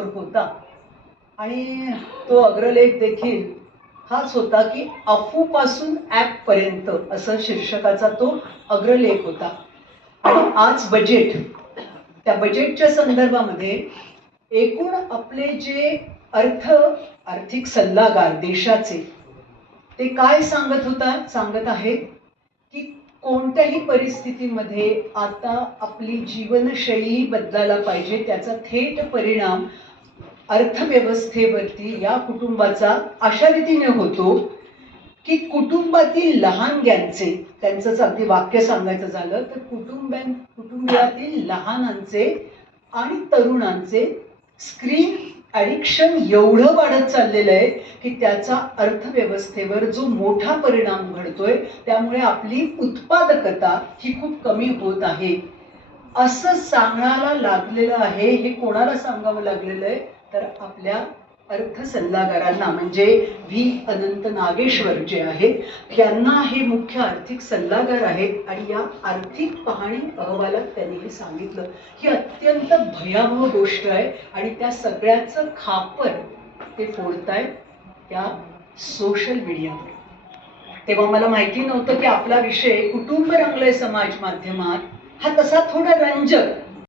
समोर होता आणि तो अग्रलेख देखील हाच होता की अफूपासून ॲप पर्यंत असं शीर्षकाचा तो अग्रलेख होता. आणि आज बजेट, त्या बजेटच्या संदर्भामध्ये एकूण आपले जे आर्थिक सल्लागार देशाचे ते काय सांगत आहेत की कोणत्याही परिस्थितीमध्ये आता आपली जीवनशैली बदलायला पाहिजे, त्याचा थेट परिणाम अर्थव्यवस्थेवरती या कुटुंबाचा अशा रीतीने होतो की कुटुंबातील लहानग्यांचे, त्यांचंच अगदी वाक्य सांगायचं झालं तर कुटुंबियातील लहानांचे आणि तरुणांचे स्क्रीन ॲडिक्शन एवढं वाढत चाललेलं आहे की त्याचा अर्थव्यवस्थेवर जो मोठा परिणाम घडतोय, त्यामुळे आपली उत्पादकता ही खूप कमी होत आहे असं सांगायला लागलेलं आहे. हे कोणाला सांगावं लागलेलं आहे तर आपल्या अर्थ सल्लागारांना, म्हणजे व्ही अनंत नागेश्वर जे आहेत यांना हे मुख्य आर्थिक सल्लागार आहेत. आणि या आर्थिक पाहणी अहवालात त्यांनी हे सांगितलं ही अत्यंत भयावह गोष्ट आहे आणि त्या सगळ्याचं खापर ते फोडतायत त्या सोशल मीडियावर. तेव्हा मला माहिती नव्हतं की आपला विषय कुटुंब रंगलंय समाज माध्यमात हा तसा थोडा रंजक